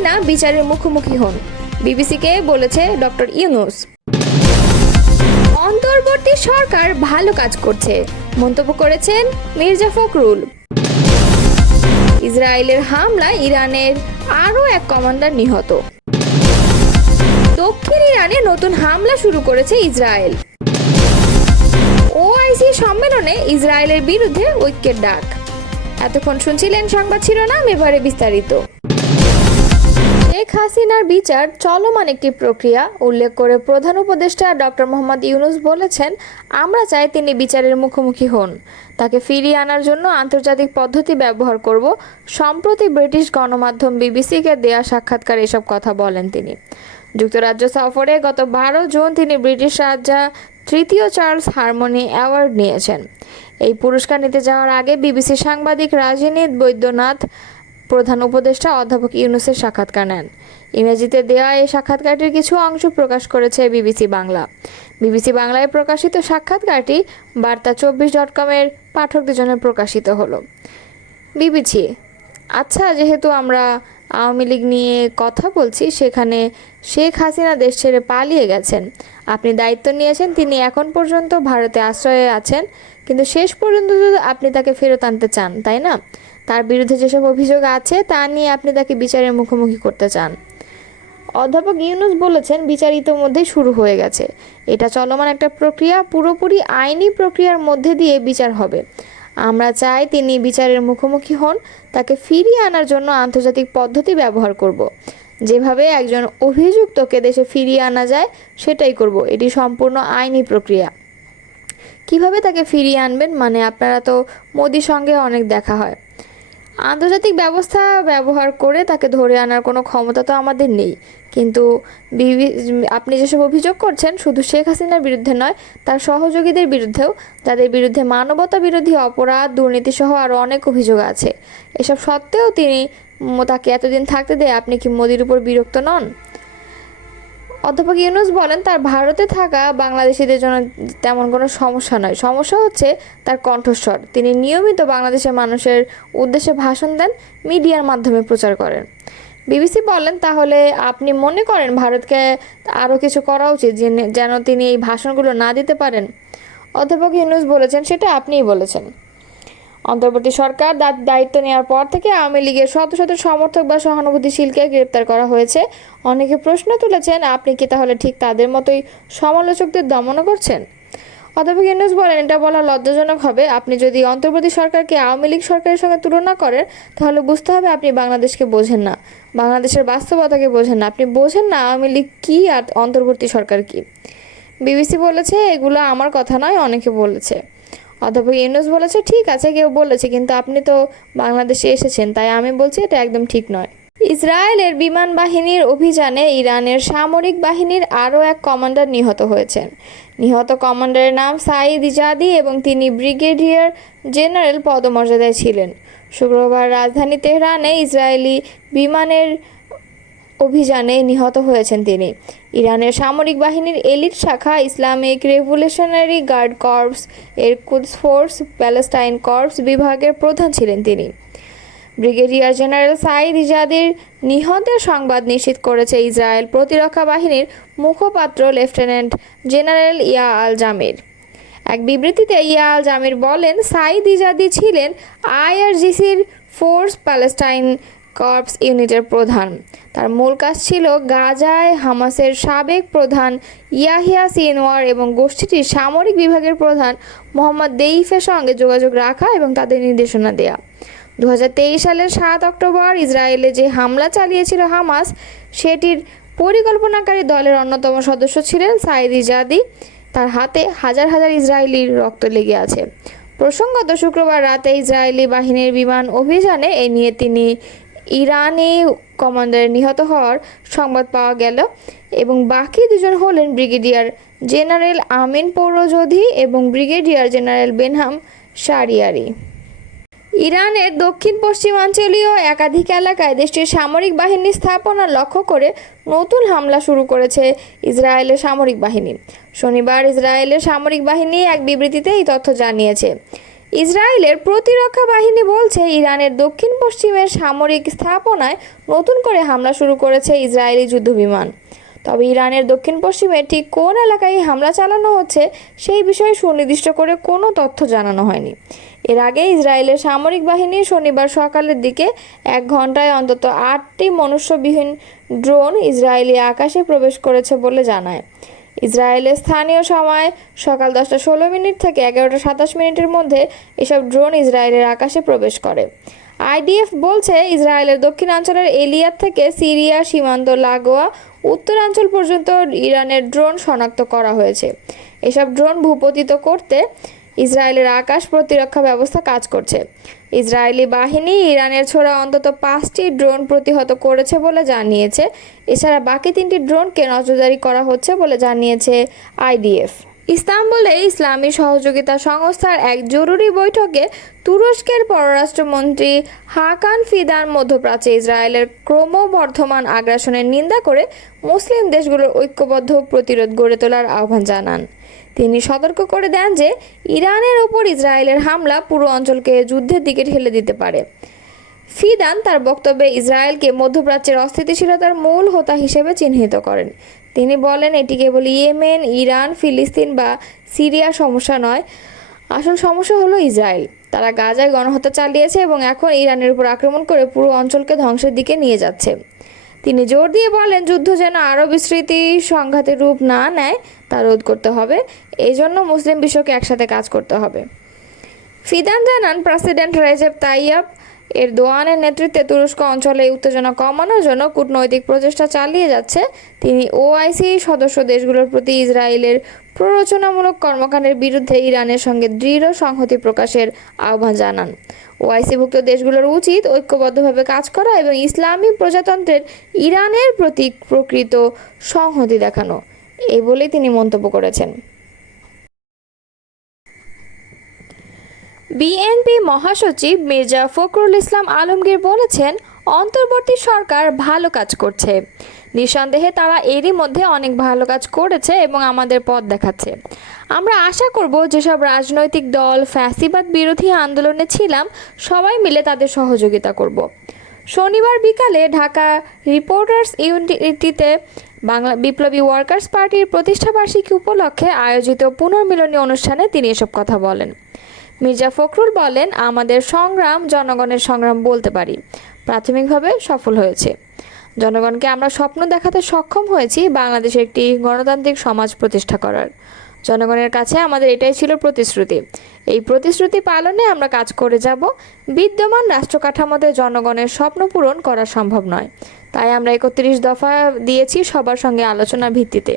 হাসিনা বিচারের মুখোমুখি হন, বিবিসিকে বলেছে ডক্টর ইউনূস। অন্তর্বর্তী সরকার ভালো কাজ করছে, মন্তব্য করেছেন মির্জা ফখরুল। ইসরায়েলের হামলায় ইরানের আরও এক কমান্ডার নিহত। দক্ষিণ ইরানে নতুন হামলা শুরু করেছে ইসরায়েল। ওআইসি সম্মেলনে ইসরায়েলের বিরুদ্ধে ঐক্যের ডাক। এতক্ষণ শুনছিলেন সংবাদ শিরোনাম, এবারে বিস্তারিত। শেখ হাসিনার বিচার চলমান একটি প্রক্রিয়া উল্লেখ করে প্রধান উপদেষ্টা ডক্টর মোহাম্মদ ইউনূস বলেছেন, আমরা চাই তিনি বিচারের মুখোমুখি হন, তাকে ফিরিয়ে আনার জন্য আন্তর্জাতিক পদ্ধতি ব্যবহার করব। সম্প্রতি ব্রিটিশ গণমাধ্যম বিবিসিকে দেয়া সাক্ষাৎকারে এসব কথা বলেন তিনি। যুক্তরাজ্য সফরে গত 12 জুন তিনি ব্রিটিশ রাজা তৃতীয় চার্লস হারমোনি অ্যাওয়ার্ড নিয়েছেন। এই পুরস্কার নিতে যাওয়ার আগে বিবিসি সাংবাদিক রাজনীত বৈদ্যনাথ প্রধান উপদেষ্টা অধ্যাপক ইউনূসের সাক্ষাৎকার নেন। ইংরেজিতে দেওয়া এই সাক্ষাৎকারটির কিছু অংশ প্রকাশ করেছে বিবিসি বাংলা। বিবিসি বাংলায় প্রকাশিত সাক্ষাৎকারটি বার্তা24.com-এর পাঠকদের জন্য প্রকাশিত হলো। বিবিসি: আচ্ছা, যেহেতু আমরা আওয়ামী লীগ নিয়ে কথা বলছি, সেখানে শেখ হাসিনা দেশ ছেড়ে পালিয়ে গেছেন, আপনি দায়িত্ব নিয়েছেন, তিনি এখন পর্যন্ত ভারতে আশ্রয়ে আছেন, কিন্তু শেষ পর্যন্ত আপনি তাকে ফেরত আনতে চান, তাই না? তার বিরুদ্ধে যেসব অভিযোগ আছে তা নিয়ে আপনি তাকে বিচারের মুখোমুখি করতে চান। অধ্যাপক ইউনূস বলেছেন, বিচার ইতোমধ্যেই শুরু হয়ে গেছে, এটা চলমান একটা প্রক্রিয়া, পুরোপুরি আইনি প্রক্রিয়ার মধ্যে দিয়ে বিচার হবে। আমরা চাই তিনি বিচারের মুখোমুখি হন, তাকে ফিরিয়ে আনার জন্য আন্তর্জাতিক পদ্ধতি ব্যবহার করব। যেভাবে একজন অভিযুক্তকে দেশে ফিরিয়ে আনা যায় সেটাই করব, এটি সম্পূর্ণ আইনি প্রক্রিয়া। কিভাবে তাকে ফিরিয়ে আনবেন? মানে আপনারা তো মোদির সঙ্গে অনেক দেখা হয়, আন্তর্জাতিক ব্যবস্থা ব্যবহার করে তাকে ধরে আনার কোনো ক্ষমতা তো আমাদের নেই। কিন্তু আপনি যেসব অভিযোগ করছেন শুধু শেখ হাসিনার বিরুদ্ধে নয়, তার সহযোগীদের বিরুদ্ধেও, যাদের বিরুদ্ধে মানবতা বিরোধী অপরাধ, দুর্নীতি সহ আরও অনেক অভিযোগ আছে, এসব সত্ত্বেও তাকে এতদিন থাকতে দেয়, আপনি কি মোদির উপর বিরক্ত নন? অধ্যাপক ইউনূস বলেন, তার ভারতে থাকা বাংলাদেশিদের জন্য তেমন কোনো সমস্যা নয়, সমস্যা হচ্ছে তার কণ্ঠস্বর। তিনি নিয়মিত বাংলাদেশের মানুষের উদ্দেশ্যে ভাষণ দেন, মিডিয়ার মাধ্যমে প্রচার করেন। বিবিসি বলেন, তাহলে আপনি মনে করেন ভারতকে আরও কিছু করা উচিত যেন তিনি এই ভাষণগুলো না দিতে পারেন? অধ্যাপক ইউনূস বলেছেন, সেটা আপনিই বলেছেন। অন্তর্বর্তী সরকার দায়িত্ব নেওয়ার পর থেকে আওয়ামী লীগের শত শত সমর্থক বা সহানুভূতিশীলকে গ্রেপ্তার করা হয়েছে। অনেকে প্রশ্ন তুলেছেন, আপনি কি তাহলে ঠিক তাদের মতোই সমালোচকদের দমন করছেন? অধ্যাপক ইউনূস বলেন, এটা বলা লজ্জাজনক হবে। আপনি যদি অন্তর্বর্তী সরকারকে আওয়ামী লীগ সরকারের সঙ্গে তুলনা করেন, তাহলে বুঝতে হবে আপনি বাংলাদেশকে বোঝেন না, বাংলাদেশের বাস্তবতাকে বোঝেন না, আপনি বোঝেন না আওয়ামী লীগ কী আর অন্তর্বর্তী সরকার কী। বিবিসি বলেছে, এগুলো আমার কথা নয়, অনেকে বলেছে। অধ্যাপক ইউনূস বলেছে, ঠিক আছে, কেউ বলেছে, কিন্তু আপনি তো বাংলাদেশে এসেছেন, তাই আমি বলছি এটা একদম ঠিক নয়। ইসরায়েলের বিমান বাহিনীর অভিযানে ইরানের সামরিক বাহিনীর আরও এক কমান্ডার নিহত হয়েছেন। নিহত কমান্ডারের নাম সাঈদ ইজাদি এবং তিনি ব্রিগেডিয়ার জেনারেল পদমর্যাদায় ছিলেন। শুক্রবার রাজধানী তেহরানে ইসরায়েলি বিমানের অভিযানে নিহত হয়েছেন তিনি। ইরানের সামরিক বাহিনীর এলিট শাখা ইসলামিক রেভলিউশনারি গার্ড কর্পস এর কুদস ফোর্স প্যালেস্টাইন কর্পস বিভাগের প্রধান ছিলেন তিনি। ব্রিগেডিয়ার জেনারেল সাঈদ ইজাদির নিহতের সংবাদ নিশ্চিত করেছে ইসরায়েল প্রতিরক্ষা বাহিনীর মুখপাত্র লেফটেন্যান্ট জেনারেল ইয়া আল জামির। এক বিবৃতিতে ইয়া আল জামির বলেন, সাঈদ ইজাদি ছিলেন আইআরজিসির ফোর্স প্যালেস্টাইন কর্পস ইউনিটের প্রধান। তার মূল কাজ ছিল গাজায় হামাসের সাবেক প্রধান ইয়াহিয়া সিনওয়ার এবং গোষ্ঠীটির সামরিক বিভাগের প্রধান মোহাম্মদ দেইফের সঙ্গে যোগাযোগ রাখা এবং তাদের নির্দেশনা দেয়া। 2023 সালের 7 অক্টোবর ইসরায়েলে যে হামলা চালিয়েছিল হামাস, সেটির পরিকল্পনাকারী দলের অন্যতম সদস্য ছিলেন সাঈদ ইজাদি। তার হাতে হাজার হাজার ইসরায়েলির রক্ত লেগে আছে। প্রসঙ্গত, শুক্রবার রাতে ইসরায়েলি বাহিনীর বিমান অভিযানে এ নিয়ে তিনি ইরানি কমান্ডারের নিহত হওয়ার সংবাদ পাওয়া গেল এবং বাকি দুজন হলেন ব্রিগেডিয়ার জেনারেল আমিন পৌরজোধি এবং ব্রিগেডিয়ার জেনারেল বেনহাম শারিয়ারি। ইরানের দক্ষিণ পশ্চিমাঞ্চলীয় একাধিক এলাকায় দেশটির সামরিক বাহিনী স্থাপনা লক্ষ্য করে নতুন হামলা শুরু করেছে ইসরায়েলের সামরিক বাহিনী। শনিবার ইসরায়েলের সামরিক বাহিনী এক বিবৃতিতে এই তথ্য জানিয়েছে। ইসরায়েলের প্রতিরক্ষা বাহিনী বলছে ইরানের দক্ষিণ পশ্চিমের সামরিক স্থাপনায় নতুন করে হামলা শুরু করেছে ইসরায়েলি যুদ্ধবিমান। তবে ইরানের দক্ষিণ পশ্চিমে ঠিক কোন এলাকায় হামলা চালানো হচ্ছে সেই বিষয়ে সুনির্দিষ্ট করে কোনো তথ্য জানানো হয়নি। এর আগে ইসরায়েলের সামরিক বাহিনী শনিবার সকালের দিকে 1 ঘন্টায় অন্তত 8টি মনুষ্যবিহীন ড্রোন ইসরায়েলি আকাশে প্রবেশ করেছে বলে জানায়। ইসরায়েলের স্থানীয় সময় সকাল 10:16 থেকে 11:27 মধ্যে এসব ড্রোন ইসরায়েলের আকাশে প্রবেশ করে। আইডিএফ বলছে ইসরায়েলের দক্ষিণাঞ্চলের এলিয়াত থেকে সিরিয়া সীমান্ত লাগোয়া উত্তরাঞ্চল পর্যন্ত ইরানের ড্রোন শনাক্ত করা হয়েছে। এসব ড্রোন ভূপতিত করতে ইসরায়েলের আকাশ প্রতিরক্ষা ব্যবস্থা কাজ করছে। ইসরায়েলি বাহিনী ইরানের ছোড়া অন্তত 5টি ড্রোন প্রতিহত করেছে বলে জানিয়েছে। এছাড়া বাকি 3টি ড্রোনকে নজরদারি করা হচ্ছে বলে জানিয়েছে আইডিএফ। ইস্তাম্বুলে ইসলামী সহযোগিতা সংস্থার এক জরুরি বৈঠকে তুরস্কের পররাষ্ট্রমন্ত্রী হাকান ফিদান মধ্যপ্রাচ্যে ইসরায়েলের ক্রমবর্ধমান আগ্রাসনের নিন্দা করে মুসলিম দেশগুলোর ঐক্যবদ্ধ প্রতিরোধ গড়ে তোলার আহ্বান জানান। তিনি সতর্ক করে দেন যে ইরানের ওপর ইসরায়েলের হামলা পুরো অঞ্চলকে যুদ্ধের দিকে ঠেলে দিতে পারে। ফিদান তার বক্তব্যে ইসরায়েলকে মধ্যপ্রাচ্যের অস্থিতিশীলতার মূল হোতা হিসেবে চিহ্নিত করেন। তিনি বলেন, এটি কেবল ইয়েমেন, ইরান, ফিলিস্তিন বা সিরিয়ার সমস্যা নয়, আসল সমস্যা হলো ইসরায়েল। তারা গাজায় গণহত্যা চালিয়েছে এবং এখন ইরানের উপর আক্রমণ করে পুরো অঞ্চলকে ধ্বংসের দিকে নিয়ে যাচ্ছে। তিনি জোর দিয়ে বলেন, যুদ্ধ যেন আরও বিস্তৃতি সংঘাতের রূপ না নেয় তা রোধ করতে হবে। এই জন্য মুসলিম বিশ্বকে একসাথে কাজ করতে হবে। ফিদান জানান, প্রেসিডেন্ট রেজেপ তাইয়্যিপ এরদোয়ানের নেতৃত্বে তুরস্ক অঞ্চলে উত্তেজনা কমানোর জন্য কূটনৈতিক প্রচেষ্টা চালিয়ে যাচ্ছে। তিনি ওআইসি সদস্য দেশগুলোর প্রতি ইসরায়েলের প্ররোচনামূলক কর্মকাণ্ডের বিরুদ্ধে ইরানের সঙ্গে দৃঢ় সংহতি প্রকাশের আহ্বান জানান। ওআইসিভুক্ত দেশগুলোর উচিত ঐক্যবদ্ধভাবে কাজ করা এবং ইসলামী প্রজাতন্ত্রের ইরানের প্রতি প্রকৃত সংহতি দেখানো, এই বলেই তিনি মন্তব্য করেছেন। বিএনপি মহাসচিব মির্জা ফখরুল ইসলাম আলমগীর বলেছেন, অন্তর্বর্তী সরকার ভালো কাজ করছে। নিঃসন্দেহে তারা এরই মধ্যে অনেক ভালো কাজ করেছে এবং আমাদের পথ দেখাচ্ছে। আমরা আশা করব যেসব রাজনৈতিক দল ফ্যাসিবাদ বিরোধী আন্দোলনে ছিলাম সবাই মিলে তাদের সহযোগিতা করব। শনিবার বিকালে ঢাকা রিপোর্টার্স ইউনিটিতে বাংলা বিপ্লবী ওয়ার্কার্স পার্টির প্রতিষ্ঠাবার্ষিকী উপলক্ষে আয়োজিত পুনর্মিলনী অনুষ্ঠানে তিনি এসব কথা বলেন। মির্জা ফখরুল বলেন, আমাদের সংগ্রাম জনগণের সংগ্রাম বলতে পারি, প্রাথমিকভাবে সফল হয়েছে। জনগণকে আমরা স্বপ্ন দেখাতে সক্ষম হয়েছি বাংলাদেশে একটি গণতান্ত্রিক সমাজ প্রতিষ্ঠা করার। জনগণের কাছে আমাদের এটাই ছিল প্রতিশ্রুতি। এই প্রতিশ্রুতি পালনে আমরা কাজ করে যাব। বিদ্যমান রাষ্ট্র কাঠামোতে জনগণের স্বপ্ন পূরণ করা সম্ভব নয়, তাই আমরা 31 দফা দিয়েছি সবার সঙ্গে আলোচনার ভিত্তিতে।